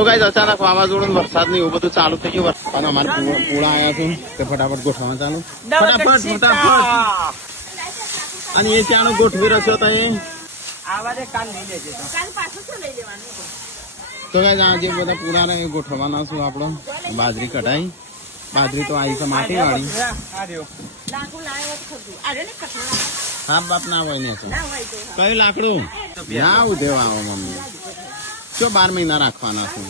તો ગાઈસ અચાનક વાવાઝોડું વરસાદ ને એવું બધું ચાલુ થઈ ગયું અને અમારે પૂળા આવ્યા છે તે ફટાફટ ગોઠવવા ચાલુ ફટાફટ અને એ ચાણો ગોઠવી રહ્યો તો એ તો ગાઈસ આ જે બધા પૂળા ને ગોઠવવાના છું આપણો બાજરી કઢાઈ બાજરી તો આવી છે માટી વાળી હા બાપ ના હોય ને કયું લાકડું ના ઉધેવા આવો મમ્મી જો 12 મહિના રાખવાના છે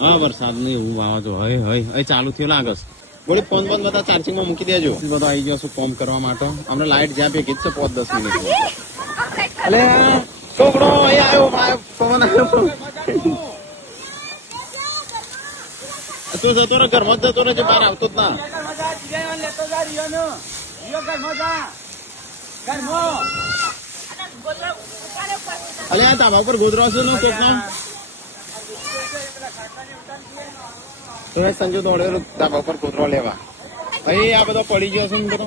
હા વરસાદ ને એવું વાવાઝો હય હય ચાલુ થયો લાગે છે બોલી ફોન બંધ બધા ચાર્જિંગ માં મૂકી દેજો બધો આવી ગયો છું કોમ કરવા માટે અમને લાઈટ જ્યાં ભેગી છે 5-10 મિનિટ અલે છોકરો અહીં આવ્યો પવન આવ્યો તું જતો રહે ઘરમાં જતો રહે બહાર આવતો જ ના અલે આ તાબા ઉપર ગોદરો છે ને કોકનો તો સંજુ દોડ્યો તાબા ઉપર ગોદરો લેવા ભાઈ આ બધો પડી ગયો છે ને બધો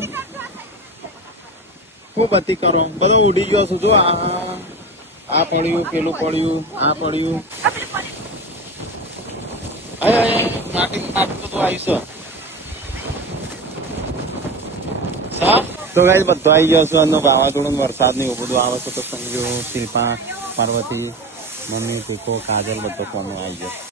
ખૂબ અતિ કરો બધો ઉડી ગયો છું જો આ પડ્યું પેલું પડ્યું આ પડ્યું માટી બધું આવીશું તો ગાઈસ બધો આવી ગયો છે વાવાઝોડું વરસાદ ને એવું બધું આવે છે તો સંજુ શિલ્પા પાર્વતી મમ્મી ટૂંકો કાજલ બધો કોનો આવી ગયો